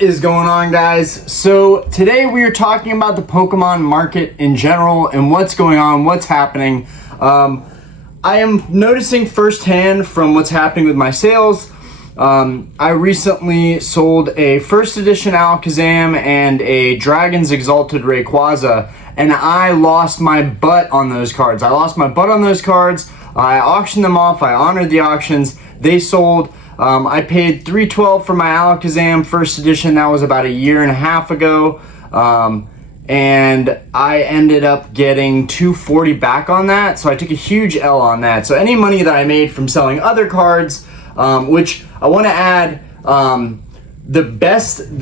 What is going on, guys? So today we are talking about the Pokemon market in general and what's going on, what's happening. I am noticing firsthand from what's happening with my sales. I recently sold a first edition Alakazam and a Dragon's Exalted Rayquaza, and I lost my butt on those cards. I auctioned them off. I honored the auctions. They sold. I paid $312 for my Alakazam first edition. That was about a year and a half ago. And I ended up getting $240 back on that. So I took a huge L on that. So any money that I made from selling other cards, which I want to add, the best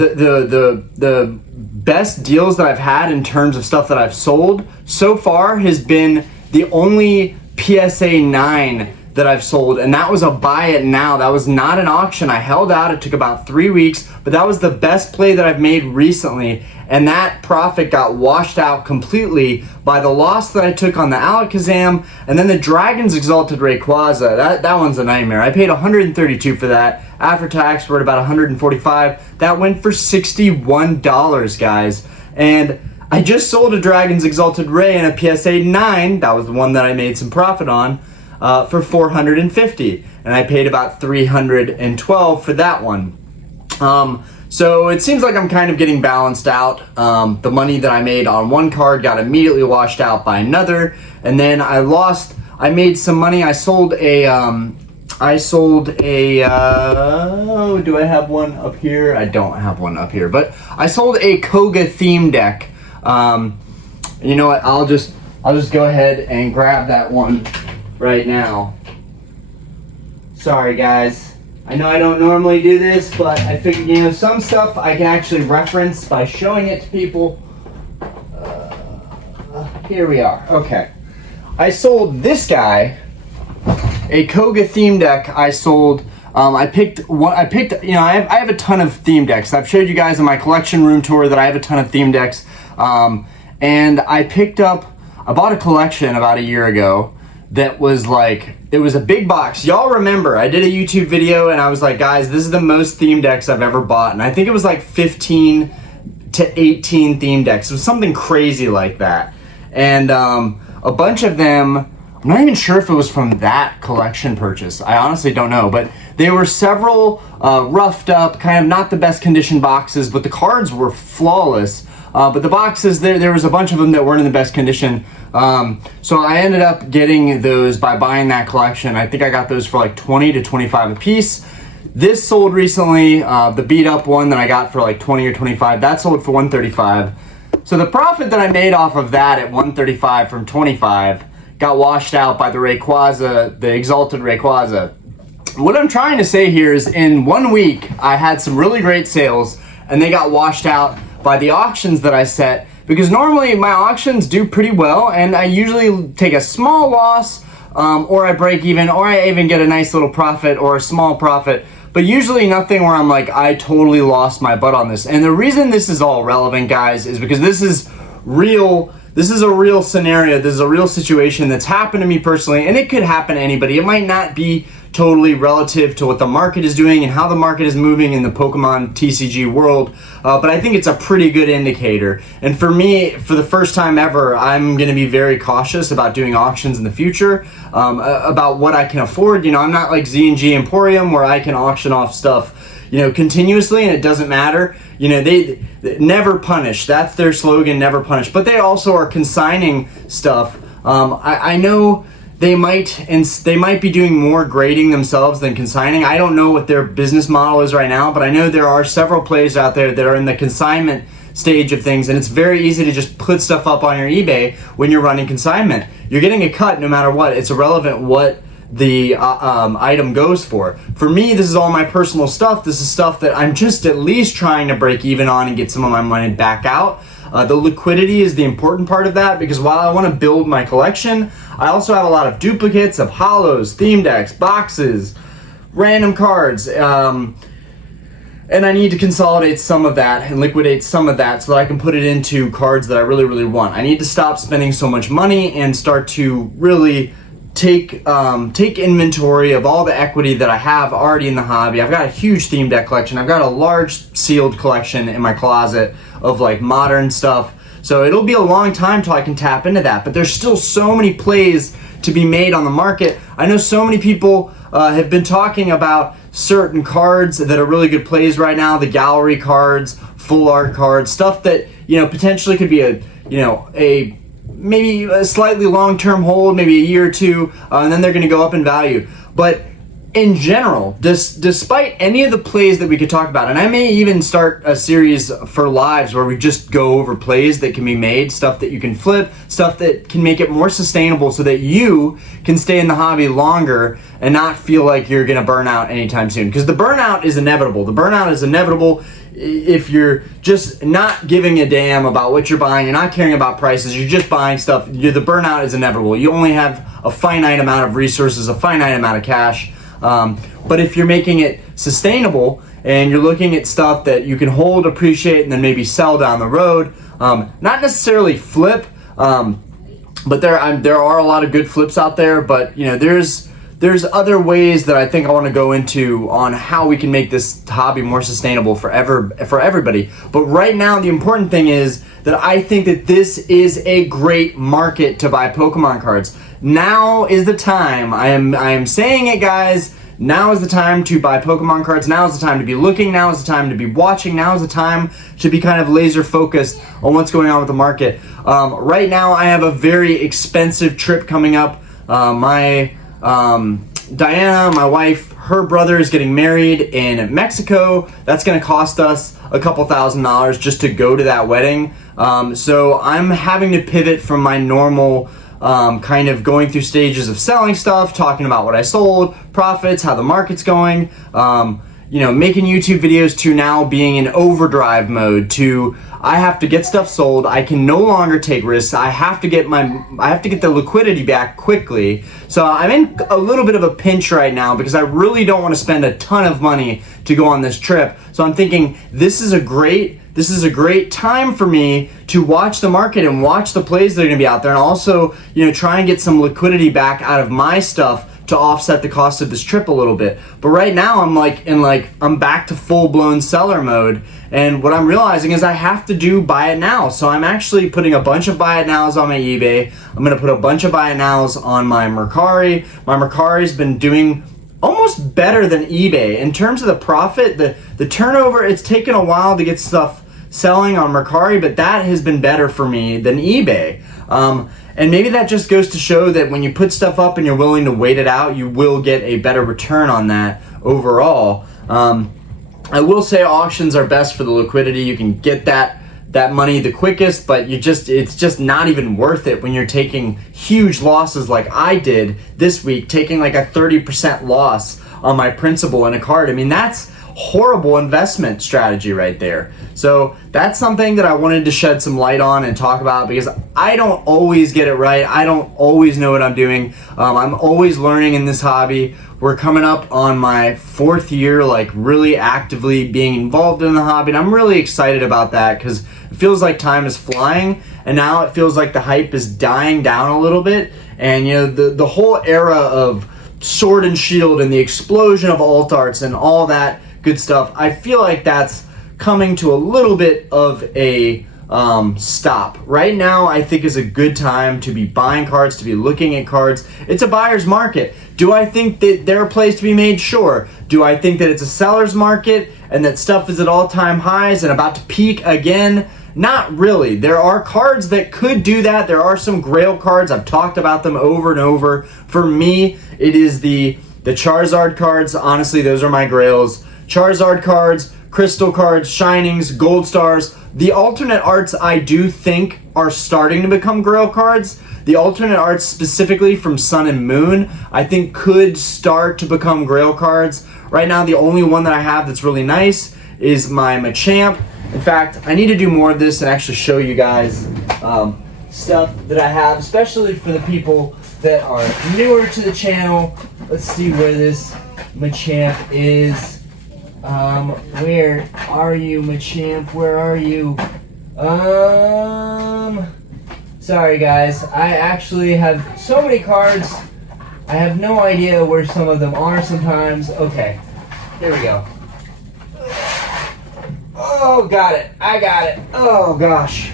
deals that I've had in terms of stuff that I've sold so far has been the only PSA 9 that I've sold, and that was a buy it now. That was not an auction. I held out. It took about 3 weeks, but that was the best play that I've made recently, and that profit got washed out completely by the loss that I took on the Alakazam, and then the Dragon's Exalted Rayquaza. That one's a nightmare. I paid $132 for that. After tax, we're at about $145. That went for $61, guys. And I just sold a Dragon's Exalted Ray and a PSA 9. That was the one that I made some profit on. For $450, and I paid about $312 for that one. So it seems like I'm kind of getting balanced out. The money that I made on one card got immediately washed out by another, and then I made some money. I sold a, do I have one up here? I don't have one up here, but I sold a Koga theme deck. You know what, I'll just go ahead and grab that one right now. Sorry, guys. I know I don't normally do this, but I figured, you know, some stuff I can actually reference by showing it to people. Here we are. Okay. I sold this guy a Koga theme deck. I sold. I picked, you know, I have a ton of theme decks. I've showed you guys in my collection room tour that I have a ton of theme decks. And I bought a collection about a year ago that was like, it was a big box. Y'all remember, I did a YouTube video and I was like, guys, this is the most theme decks I've ever bought. And I think it was like 15 to 18 theme decks. It was something crazy like that. And a bunch of them, I'm not even sure if it was from that collection purchase. I honestly don't know, but there were several roughed up, kind of not the best condition boxes, but the cards were flawless. But the boxes, there was a bunch of them that weren't in the best condition. So I ended up getting those by buying that collection. I think I got those for like 20 to 25 a piece. This sold recently, the beat up one that I got for like 20 or 25, that sold for 135. So the profit that I made off of that at 135 from 25 got washed out by the Rayquaza, the Exalted Rayquaza. What I'm trying to say here is in 1 week, I had some really great sales and they got washed out by the auctions that I set, because normally my auctions do pretty well and I usually take a small loss, or I break even, or I even get a nice little profit or a small profit, but usually nothing where I'm like, I totally lost my butt on this. And the reason this is all relevant, guys, is because this is real. This is a real scenario. This is a real situation that's happened to me personally, and it could happen to anybody. It might not be totally relative to what the market is doing and how the market is moving in the Pokemon TCG world, but I think it's a pretty good indicator. And for me, for the first time ever, I'm going to be very cautious about doing auctions in the future, about what I can afford. You know, I'm not like Z&G Emporium where I can auction off stuff, you know, continuously and it doesn't matter. You know, they never punish. That's their slogan, never punish. But they also are consigning stuff. I know they might be doing more grading themselves than consigning. I don't know what their business model is right now, but I know there are several players out there that are in the consignment stage of things, and it's very easy to just put stuff up on your eBay when you're running consignment. You're getting a cut no matter what. It's irrelevant what the item goes for. For me, this is all my personal stuff. This is stuff that I'm just at least trying to break even on and get some of my money back out. The liquidity is the important part of that, because while I want to build my collection, I also have a lot of duplicates of holos, theme decks, boxes, random cards, and I need to consolidate some of that and liquidate some of that so that I can put it into cards that I really, really want. I need to stop spending so much money and start to really take inventory of all the equity that I have already in the hobby. I've got a huge theme deck collection. I've got a large sealed collection in my closet of like modern stuff. So it'll be a long time till I can tap into that, but there's still so many plays to be made on the market. I know so many people have been talking about certain cards that are really good plays right now, the gallery cards, full art cards, stuff that, you know, potentially could be maybe a slightly long-term hold, maybe a year or two, and then they're going to go up in value. But in general, despite any of the plays that we could talk about, and I may even start a series for lives where we just go over plays that can be made, stuff that you can flip, stuff that can make it more sustainable so that you can stay in the hobby longer and not feel like you're going to burn out anytime soon. Because the burnout is inevitable. The burnout is inevitable if you're just not giving a damn about what you're buying, you're not caring about prices, you're just buying stuff. The burnout is inevitable. You only have a finite amount of resources, a finite amount of cash. But if you're making it sustainable and you're looking at stuff that you can hold, appreciate, and then maybe sell down the road, not necessarily flip, but there are a lot of good flips out there. But you know, there's other ways that I think I want to go into on how we can make this hobby more sustainable for everybody. But right now, the important thing is that I think that this is a great market to buy Pokemon cards. Now is the time. I am saying it, guys. Now is the time to buy Pokemon cards. Now is the time to be looking. Now is the time to be watching. Now is the time to be kind of laser focused on what's going on with the market. Right now, I have a very expensive trip coming up. Diana, my wife, her brother is getting married in Mexico. That's going to cost us a couple $1,000s just to go to that wedding. So I'm having to pivot from my normal kind of going through stages of selling stuff, talking about what I sold, profits, how the market's going, you know, making YouTube videos, to now being in overdrive mode, to I have to get stuff sold. I can no longer take risks. I have to get the liquidity back quickly. So I'm in a little bit of a pinch right now because I really don't want to spend a ton of money to go on this trip. So I'm thinking this is a great time for me to watch the market and watch the plays that are going to be out there, and also, you know, try and get some liquidity back out of my stuff to offset the cost of this trip a little bit. But right now I'm back to full-blown seller mode, and what I'm realizing is I have to do buy it now. So I'm actually putting a bunch of buy it nows on my eBay. I'm going to put a bunch of buy it nows on my Mercari. My Mercari's been doing almost better than eBay in terms of the profit, the turnover. It's taken a while to get stuff selling on Mercari, but that has been better for me than eBay. And maybe that just goes to show that when you put stuff up and you're willing to wait it out, you will get a better return on that overall. I will say auctions are best for the liquidity. You can get that money the quickest, but it's just not even worth it when you're taking huge losses like I did this week, taking like a 30% loss on my principal in a card. I mean, that's horrible investment strategy right there. So that's something that I wanted to shed some light on and talk about, because I don't always get it right. I don't always know what I'm doing. I'm always learning in this hobby. We're coming up on my 4th year, like really actively being involved in the hobby, and I'm really excited about that because it feels like time is flying, and now it feels like the hype is dying down a little bit. And you know, the whole era of Sword and Shield and the explosion of alt arts and all that good stuff, I feel like that's coming to a little bit of a stop. Right now, I think is a good time to be buying cards, to be looking at cards. It's a buyer's market. Do I think that there are plays to be made? Sure. Do I think that it's a seller's market and that stuff is at all-time highs and about to peak again? Not really. There are cards that could do that. There are some grail cards. I've talked about them over and over. For me, it is the Charizard cards. Honestly, those are my grails. Charizard cards, crystal cards, shinings, gold stars. The alternate arts, I do think, are starting to become grail cards. The alternate arts, specifically from Sun and Moon, I think could start to become grail cards. Right now, the only one that I have that's really nice is my Machamp. In fact, I need to do more of this and actually show you guys stuff that I have, especially for the people that are newer to the channel. Let's see where this Machamp is. Where are you, Machamp? Where are you? Sorry guys, I actually have so many cards I have no idea where some of them are sometimes. Okay, there we go. Oh, got it. I got it. Oh, gosh.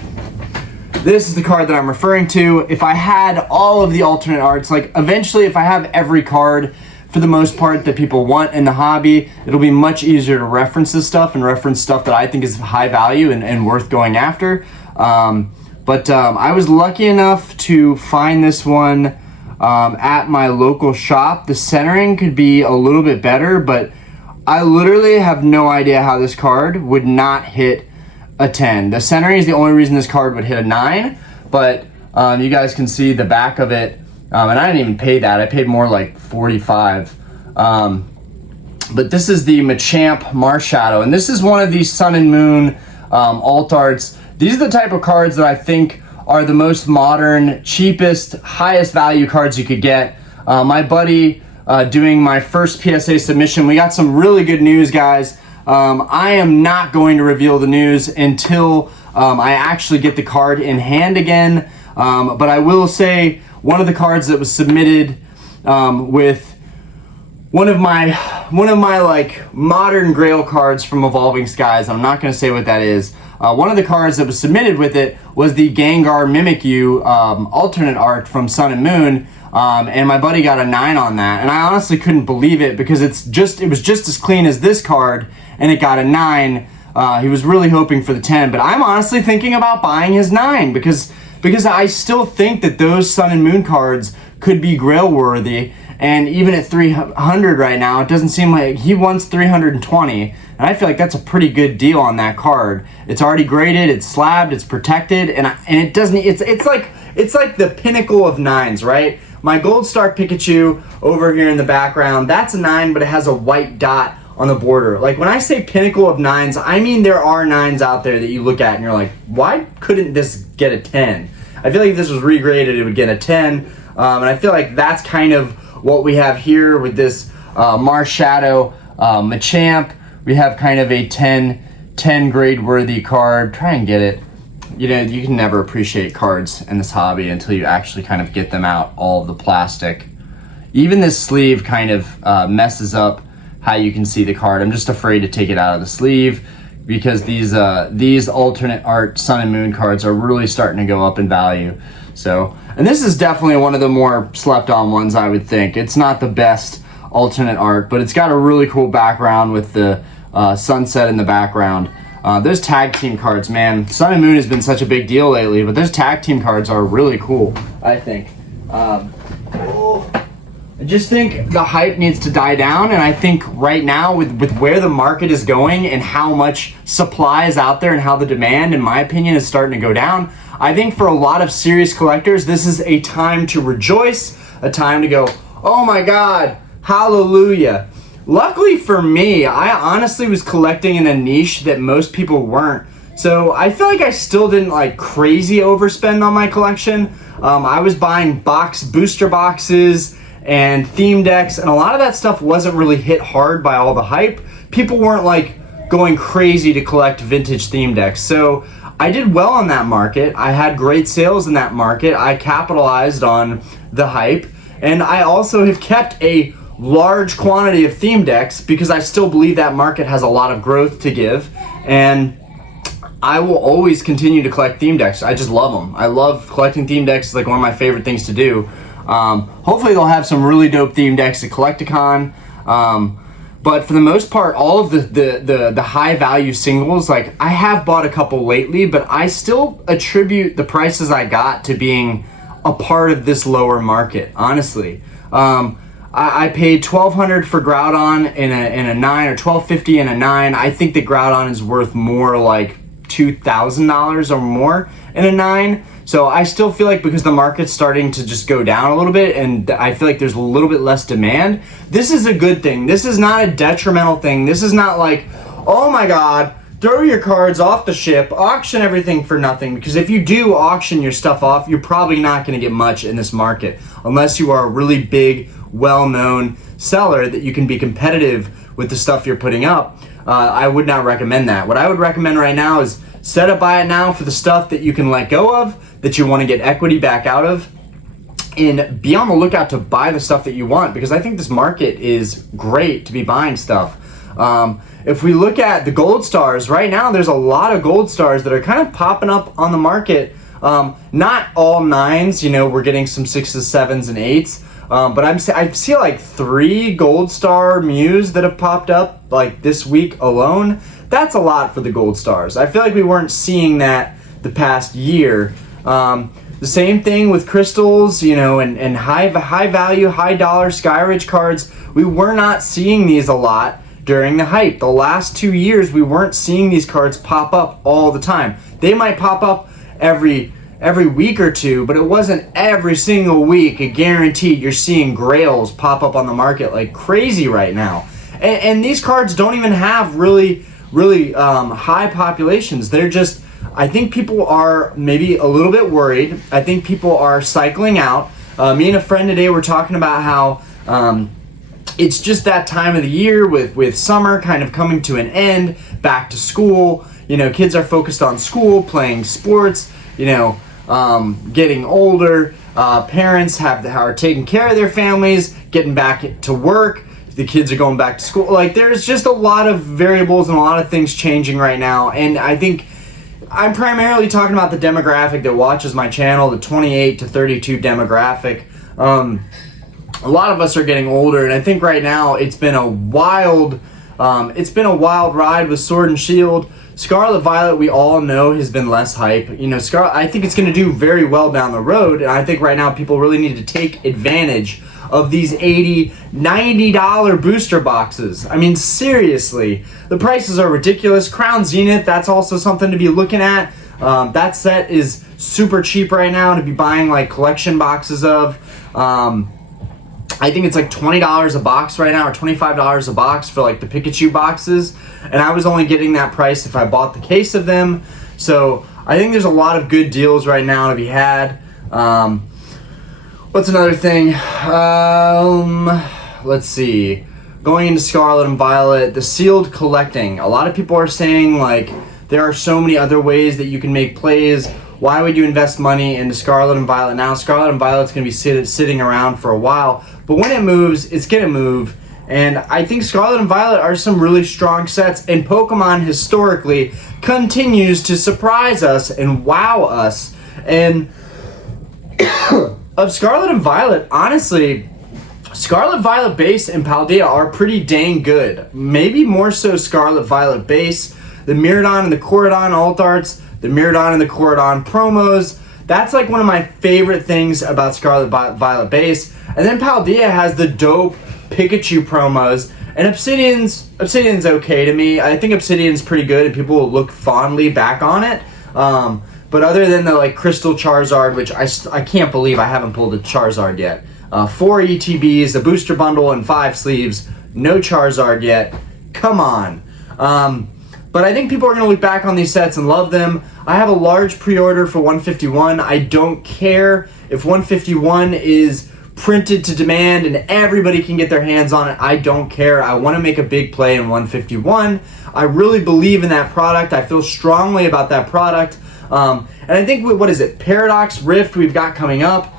This is the card that I'm referring to. If I had all of the alternate arts, like eventually if I have every card for the most part that people want in the hobby, it'll be much easier to reference this stuff and reference stuff that I think is high value and worth going after. But I was lucky enough to find this one at my local shop. The centering could be a little bit better, but I literally have no idea how this card would not hit a 10. The centering is the only reason this card would hit a 9, but you guys can see the back of it, and I didn't even pay that. I paid more like 45. But this is the Machamp Marshadow, and this is one of these Sun and Moon alt arts. These are the type of cards that I think are the most modern, cheapest, highest value cards you could get. My buddy doing my first PSA submission, we got some really good news, guys. I am not going to reveal the news until I actually get the card in hand again. But I will say one of the cards that was submitted with one of my like modern Grail cards from Evolving Skies. I'm not going to say what that is. One of the cards that was submitted with it was the Gengar Mimikyu alternate art from Sun and Moon. And my buddy got a 9 on that, and I honestly couldn't believe it because it was just as clean as this card, and it got a 9. He was really hoping for the 10, but I'm honestly thinking about buying his 9 because I still think that those Sun and Moon cards could be Grail worthy, and even at 300 right now, it doesn't seem like he wants 320, and I feel like that's a pretty good deal on that card. It's already graded, it's slabbed, it's protected, and it doesn't. It's like the pinnacle of 9s, right? My Gold Star Pikachu over here in the background, that's a 9, but it has a white dot on the border. Like when I say pinnacle of 9s, I mean there are 9s out there that you look at and you're like, why couldn't this get a 10? I feel like if this was regraded, it would get a 10. And I feel like that's kind of what we have here with this Marshadow Machamp. We have kind of a 10 grade worthy card. Try and get it. You know, you can never appreciate cards in this hobby until you actually kind of get them out, all of the plastic. Even this sleeve kind of messes up how you can see the card. I'm just afraid to take it out of the sleeve because these alternate art Sun and Moon cards are really starting to go up in value. So, and this is definitely one of the more slept on ones, I would think. It's not the best alternate art, but it's got a really cool background with the sunset in the background. Those tag team cards, man. Sun and Moon has been such a big deal lately, but those tag team cards are really cool, I think. I just think the hype needs to die down, and I think right now with where the market is going and how much supply is out there and how the demand, in my opinion, is starting to go down, I think for a lot of serious collectors, this is a time to rejoice, a time to go, oh my God, hallelujah. Luckily for me, I honestly was collecting in a niche that most people weren't. So I feel like I still didn't like crazy overspend on my collection. I was buying booster boxes and theme decks, and a lot of that stuff wasn't really hit hard by all the hype. People weren't like going crazy to collect vintage theme decks. So I did well on that market. I had great sales in that market. I capitalized on the hype, and I also have kept a large quantity of theme decks because I still believe that market has a lot of growth to give, and I will always continue to collect theme decks. I just love them. I love collecting theme decks. It's like one of my favorite things to do. Hopefully they'll have some really dope theme decks at Collecticon. But for the most part, all of the high value singles, like I have bought a couple lately, but I still attribute the prices I got to being a part of this lower market, honestly. I paid $1,200 for Groudon in a 9, or $1,250 in a 9. I think that Groudon is worth more like $2,000 or more in a 9. So I still feel like because the market's starting to just go down a little bit and I feel like there's a little bit less demand, this is a good thing. This is not a detrimental thing. This is not like, oh my God, throw your cards off the ship, auction everything for nothing. Because if you do auction your stuff off, you're probably not going to get much in this market unless you are a really big, well-known seller that you can be competitive with the stuff you're putting up. I would not recommend that. What I would recommend right now is set up buy it now for the stuff that you can let go of, that you want to get equity back out of, and be on the lookout to buy the stuff that you want, because I think this market is great to be buying stuff. If we look at the gold stars right now, there's a lot of gold stars that are kind of popping up on the market. Not all 9s, you know, we're getting some 6s, 7s, and 8s. But I see like 3 gold star Mews that have popped up like this week alone. That's a lot for the gold stars. I feel like we weren't seeing that the past year. The same thing with crystals, you know, and high value, high dollar Skyridge cards. We were not seeing these a lot during the hype. The last 2 years, we weren't seeing these cards pop up all the time. They might pop up every week or two, but it wasn't every single week. Guaranteed you're seeing grails pop up on the market like crazy right now. And these cards don't even have really high populations. They're just, I think people are maybe a little bit worried. I think people are cycling out. Me and a friend today were talking about how it's just that time of the year with summer kind of coming to an end, back to school. You know, kids are focused on school, playing sports, you know, getting older. Parents are taking care of their families, getting back to work. The kids are going back to school. Like, there's just a lot of variables and a lot of things changing right now. And I think I'm primarily talking about the demographic that watches my channel, the 28 to 32 demographic. A lot of us are getting older, and I think right now it's been a wild ride with Sword and Shield. Scarlet Violet, we all know, has been less hype. You know, I think it's going to do very well down the road, and I think right now people really need to take advantage of these $80, $90 booster boxes. I mean, seriously, the prices are ridiculous. Crown Zenith, that's also something to be looking at. That set is super cheap right now to be buying like collection boxes of. I think it's like $20 a box right now, or $25 a box for like the Pikachu boxes. And I was only getting that price if I bought the case of them. So I think there's a lot of good deals right now to be had. What's another thing? Let's see. Going into Scarlet and Violet, the sealed collecting. A lot of people are saying like there are so many other ways that you can make plays. Why would you invest money into Scarlet and Violet now? Scarlet and Violet's going to be sitting around for a while. But when it moves, it's going to move. And I think Scarlet and Violet are some really strong sets. And Pokemon historically continues to surprise us and wow us. And of Scarlet and Violet, honestly, Scarlet Violet base and Paldea are pretty dang good. Maybe more so Scarlet Violet base. The Miraidon and the Corridon alt arts, the Miraidon and the Corridon promos. That's like one of my favorite things about Scarlet Violet base. And then Paldea has the dope Pikachu promos. And Obsidian's okay to me. I think Obsidian's pretty good and people will look fondly back on it. But other than the like Crystal Charizard, which I can't believe I haven't pulled a Charizard yet. 4 ETBs, a booster bundle, and 5 sleeves. No Charizard yet. Come on. But I think people are going to look back on these sets and love them. I have a large pre-order for 151. I don't care if 151 is printed to demand and everybody can get their hands on it. I don't care. I want to make a big play in 151. I really believe in that product. I feel strongly about that product. And I think, what is it? Paradox Rift we've got coming up.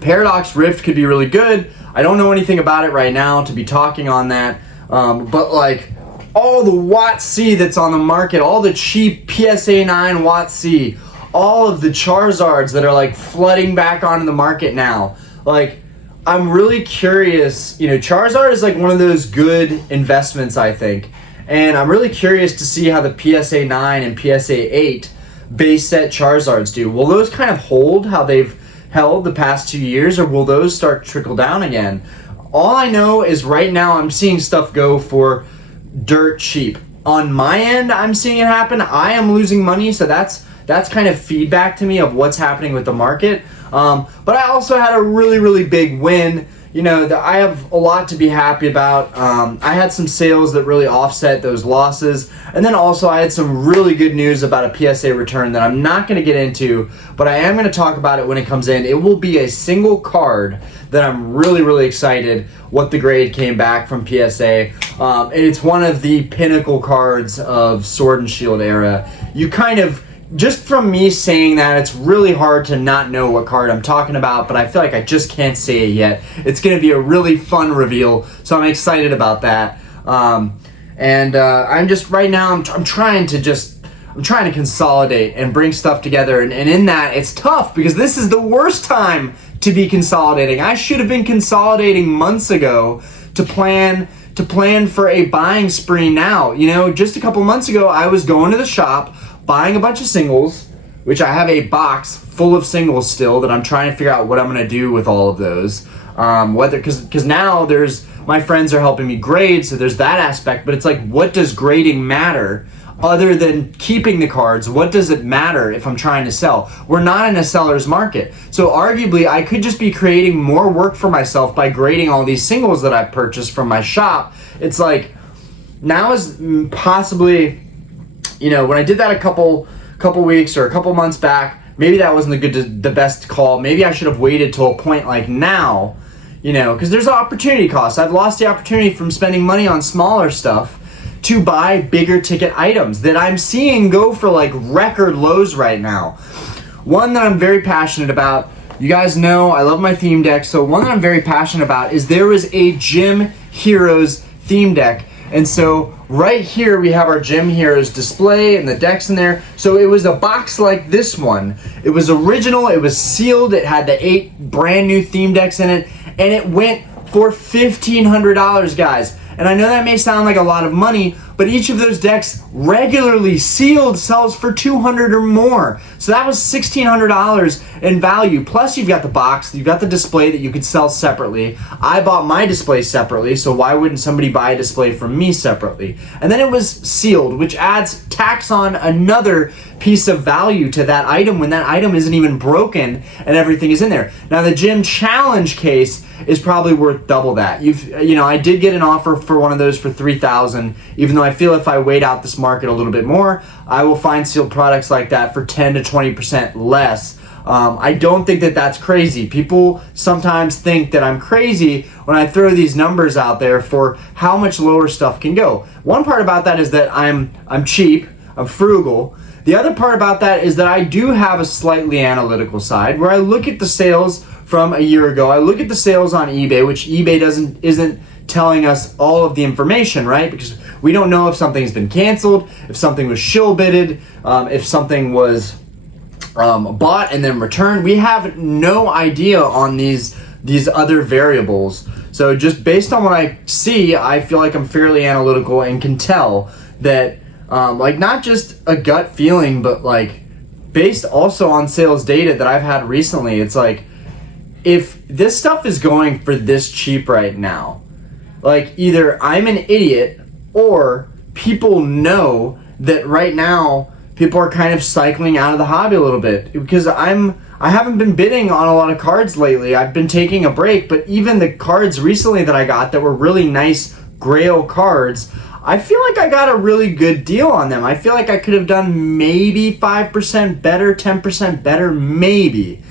Paradox Rift could be really good. I don't know anything about it right now to be talking on that. But like, all the Watt C that's on the market, all the cheap PSA 9 Watt C, all of the Charizards that are like flooding back onto the market now. Like, I'm really curious. You know, Charizard is like one of those good investments, I think. And I'm really curious to see how the PSA 9 and PSA 8 base set Charizards do. Will those kind of hold how they've held the past 2 years, or will those start to trickle down again? All I know is right now I'm seeing stuff go for dirt cheap. On my end, I'm seeing it happen. I am losing money, so that's kind of feedback to me of what's happening with the market. But I also had a really big win. You know, I have a lot to be happy about. I had some sales that really offset those losses. And then also I had some really good news about a PSA return that I'm not going to get into, but I am going to talk about it when it comes in. It will be a single card that I'm really excited what the grade came back from PSA. It's one of the pinnacle cards of Sword and Shield era. You kind of just from me saying that, it's really hard to not know what card I'm talking about, but I feel like I just can't say it yet. It's going to be a really fun reveal, so I'm excited about that. I'm just, right now, I'm trying to consolidate and bring stuff together, and in that, it's tough because this is the worst time to be consolidating. I should have been consolidating months ago to plan for a buying spree now. You know, just a couple months ago, I was going to the shop, buying a bunch of singles, which I have a box full of singles still that I'm trying to figure out what I'm going to do with all of those. Because now my friends are helping me grade, so there's that aspect, but it's like, what does grading matter other than keeping the cards? What does it matter if I'm trying to sell? We're not in a seller's market. So arguably, I could just be creating more work for myself by grading all these singles that I've purchased from my shop. It's like, now is possibly, you know, when I did that a couple weeks or a couple months back, maybe that wasn't the best call. Maybe I should have waited till a point like now, you know, because there's opportunity costs. I've lost the opportunity from spending money on smaller stuff to buy bigger ticket items that I'm seeing go for like record lows right now. One that I'm very passionate about, you guys know I love my theme deck, so one that I'm very passionate about is there was a Gym Heroes theme deck. And so right here we have our Gym Heroes display and the decks in there. So it was a box like this one. It was original, it was sealed, it had the 8 brand new theme decks in it, and it went for $1,500, guys. And I know that may sound like a lot of money, but each of those decks regularly sealed sells for $200 or more. So that was $1,600 in value. Plus you've got the box, you've got the display that you could sell separately. I bought my display separately, so why wouldn't somebody buy a display from me separately? And then it was sealed, which tacks on another piece of value to that item when that item isn't even broken and everything is in there. Now the Gym Challenge case is probably worth double that. I did get an offer for one of those for $3,000, even though I feel if I wait out this market a little bit more, I will find sealed products like that for 10 to 20% less. I don't think that that's crazy. People sometimes think that I'm crazy when I throw these numbers out there for how much lower stuff can go. One part about that is that I'm cheap, I'm frugal. The other part about that is that I do have a slightly analytical side where I look at the sales from a year ago. I look at the sales on eBay, which eBay isn't telling us all of the information, right? Because we don't know if something's been canceled, if something was shill bidded, if something was bought and then returned. We have no idea on these other variables. So just based on what I see, I feel like I'm fairly analytical and can tell that not just a gut feeling, but like based also on sales data that I've had recently, it's like, if this stuff is going for this cheap right now, like either I'm an idiot or people know that right now people are kind of cycling out of the hobby a little bit, because I haven't been bidding on a lot of cards lately. I've been taking a break, but even the cards recently that I got that were really nice Grail cards, I feel like I got a really good deal on them. I feel like I could have done maybe 5% better, 10% better, maybe.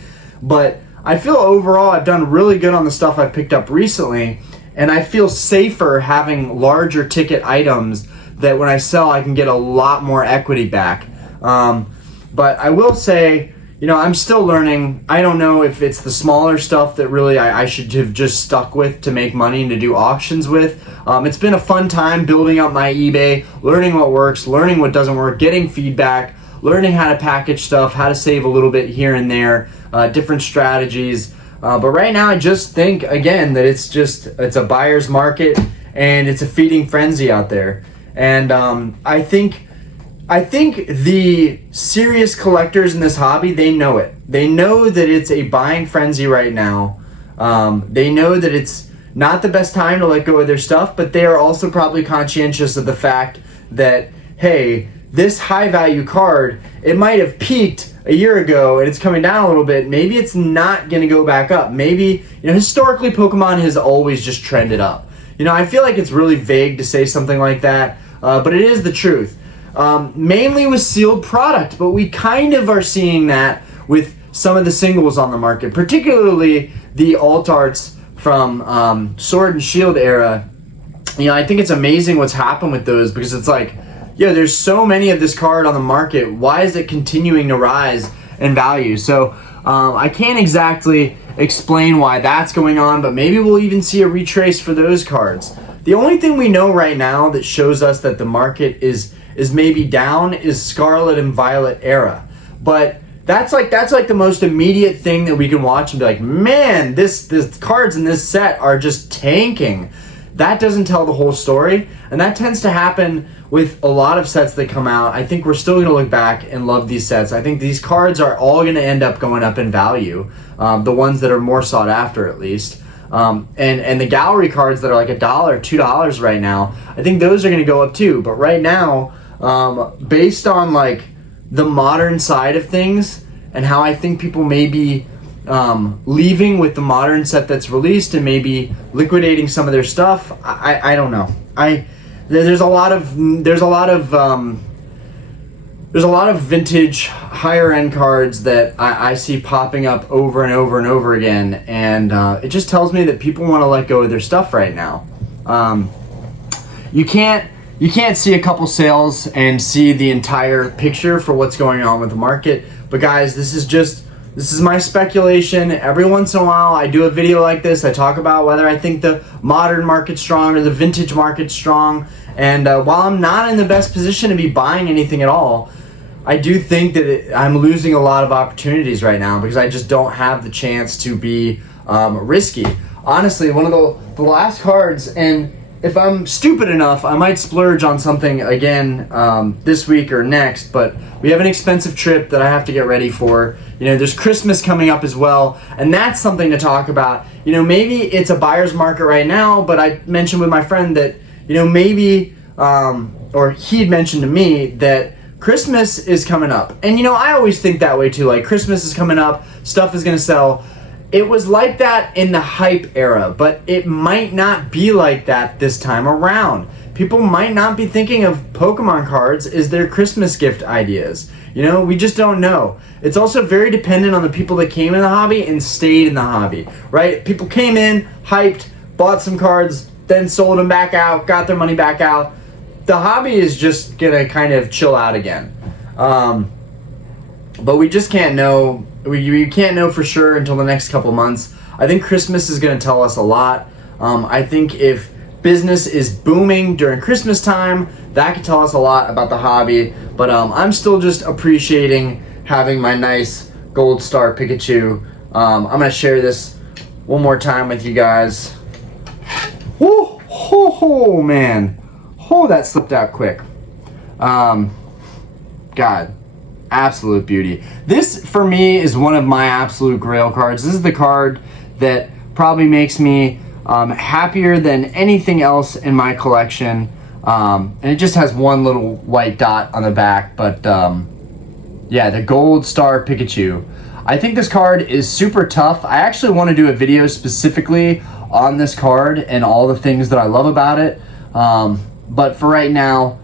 But I feel overall I've done really good on the stuff I've picked up recently, and I feel safer having larger ticket items that when I sell I can get a lot more equity back. But I will say, I'm still learning. I don't know if it's the smaller stuff that really I should have just stuck with to make money and to do auctions with. It's been a fun time building up my eBay, learning what works, learning what doesn't work, getting feedback, learning how to package stuff, how to save a little bit here and there, different strategies. But right now I just think, again, that it's a buyer's market and it's a feeding frenzy out there. And I think the serious collectors in this hobby, they know it. They know that it's a buying frenzy right now. They know that it's not the best time to let go of their stuff, but they are also probably conscientious of the fact that, hey, this high value card, it might have peaked a year ago and it's coming down a little bit. Maybe it's not going to go back up. Maybe, historically Pokemon has always just trended up. I feel like it's really vague to say something like that, but it is the truth. Mainly with sealed product, but we kind of are seeing that with some of the singles on the market, particularly the alt arts from Sword and Shield era. I think it's amazing what's happened with those, because it's like yo, there's so many of this card on the market. Why is it continuing to rise in value? So I can't exactly explain why that's going on, but maybe we'll even see a retrace for those cards. The only thing we know right now that shows us that the market is maybe down is Scarlet and Violet era. But that's like the most immediate thing that we can watch and be like, man, this cards in this set are just tanking. That doesn't tell the whole story, and that tends to happen with a lot of sets that come out. I think we're still going to look back and love these sets. I think these cards are all going to end up going up in value, the ones that are more sought after at least. And the gallery cards that are like $1, $2 right now, I think those are going to go up too. But right now, based on like the modern side of things and how I think people may be leaving with the modern set that's released and maybe liquidating some of their stuff, I don't know. There's a lot of vintage higher end cards that I see popping up over and over and over again, and it just tells me that people want to let go of their stuff right now. You can't see a couple sales and see the entire picture for what's going on with the market, but guys, this is my speculation. Every once in a while I do a video like this. I talk about whether I think the modern market's strong or the vintage market's strong. And while I'm not in the best position to be buying anything at all, I do think that I'm losing a lot of opportunities right now because I just don't have the chance to be risky. Honestly, one of the last cards, and if I'm stupid enough, I might splurge on something again this week or next, but we have an expensive trip that I have to get ready for. You know, there's Christmas coming up as well, and that's something to talk about. You know, maybe it's a buyer's market right now, but I mentioned with my friend that, you know, maybe, or he'd mentioned to me that Christmas is coming up. And, you know, I always think that way too, like Christmas is coming up, stuff is gonna sell. It was like that in the hype era, but it might not be like that this time around. People might not be thinking of Pokemon cards as their Christmas gift ideas. You know, we just don't know. It's also very dependent on the people that came in the hobby and stayed in the hobby, right? People came in, hyped, bought some cards, then sold them back out, got their money back out. The hobby is just gonna kind of chill out again. But we just can't know. We can't know for sure until the next couple months. I think Christmas is going to tell us a lot. I think if business is booming during Christmas time, that could tell us a lot about the hobby. But I'm still just appreciating having my nice Gold Star Pikachu. I'm going to share this one more time with you guys. Whoa, oh man. Oh, that slipped out quick. God. Absolute beauty. This for me is one of my absolute grail cards. This is the card that probably makes me happier than anything else in my collection, and it just has one little white dot on the back, but yeah, the Gold Star Pikachu. I think this card is super tough. I actually want to do a video specifically on this card and all the things that I love about it, but for right now,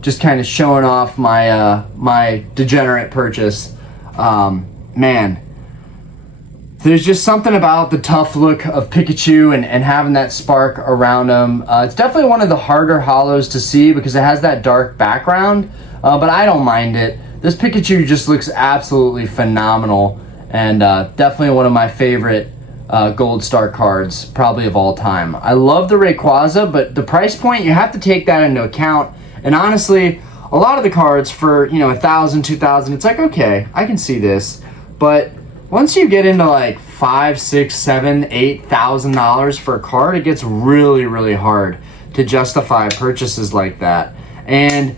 just kind of showing off my my degenerate purchase. Man, there's just something about the tough look of Pikachu and having that spark around him. It's definitely one of the harder hollows to see because it has that dark background, but I don't mind it. This Pikachu just looks absolutely phenomenal, and definitely one of my favorite Gold Star cards, probably of all time. I love the Rayquaza, but the price point, you have to take that into account. And honestly, a lot of the cards for, you know, $1,000, $2,000, it's like, okay, I can see this. But once you get into like $5,000, $6,000, $7,000, $8,000 for a card, it gets really, really hard to justify purchases like that. And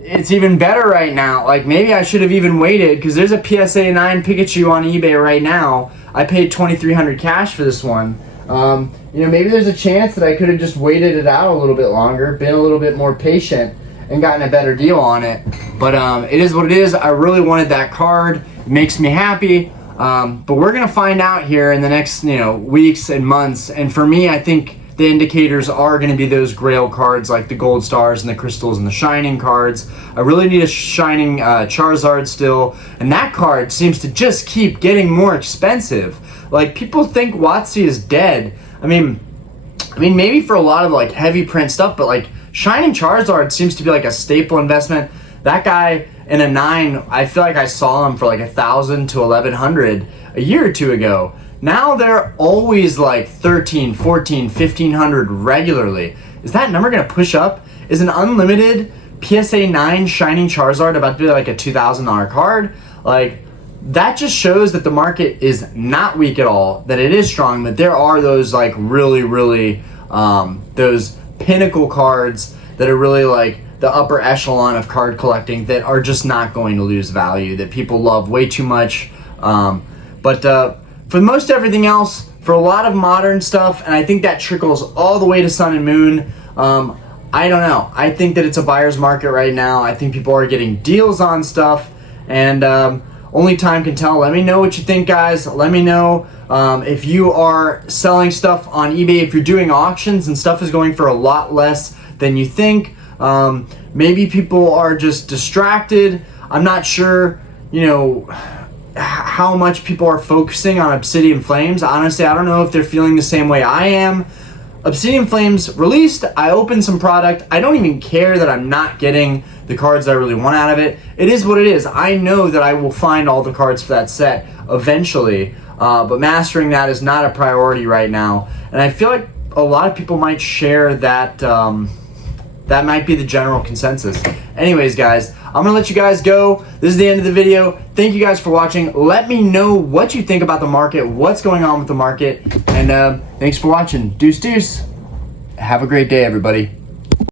it's even better right now. Like, maybe I should have even waited, because there's a PSA 9 Pikachu on eBay right now. I paid $2,300 cash for this one. You know, maybe there's a chance that I could have just waited it out a little bit longer, been a little bit more patient, and gotten a better deal on it. But it is what it is. I really wanted that card. It makes me happy. But we're going to find out here in the next, you know, weeks and months. And for me, I think the indicators are going to be those grail cards like the Gold Stars and the Crystals and the Shining cards. I really need a Shining Charizard still. And that card seems to just keep getting more expensive. Like, people think WotC is dead. I mean, maybe for a lot of like heavy print stuff, but like Shining Charizard seems to be like a staple investment. That guy in a 9, I feel like I saw him for like 1,000 to 1,100 a year or two ago. Now they're always like 13, 14, 1,500 regularly. Is that number gonna push up? Is an unlimited PSA 9 Shining Charizard about to be like a $2,000 card? Like, that just shows that the market is not weak at all, that it is strong, that there are those like really, those pinnacle cards that are really like the upper echelon of card collecting that are just not going to lose value, that people love way too much. But for most everything else, for a lot of modern stuff, and I think that trickles all the way to Sun and Moon, I don't know. I think that it's a buyer's market right now. I think people are getting deals on stuff, and only time can tell. Let me know what you think, guys. Let me know if you are selling stuff on eBay, if you're doing auctions and stuff is going for a lot less than you think. Maybe people are just distracted. I'm not sure, you know, how much people are focusing on Obsidian Flames. Honestly, I don't know if they're feeling the same way I am. Obsidian Flames released, I opened some product. I don't even care that I'm not getting the cards that I really want out of it. It is what it is. I know that I will find all the cards for that set eventually, but mastering that is not a priority right now. And I feel like a lot of people might share that, that might be the general consensus. Anyways, guys, I'm gonna let you guys go. This is the end of the video. Thank you guys for watching. Let me know what you think about the market, what's going on with the market, and thanks for watching. Deuce, deuce. Have a great day, everybody.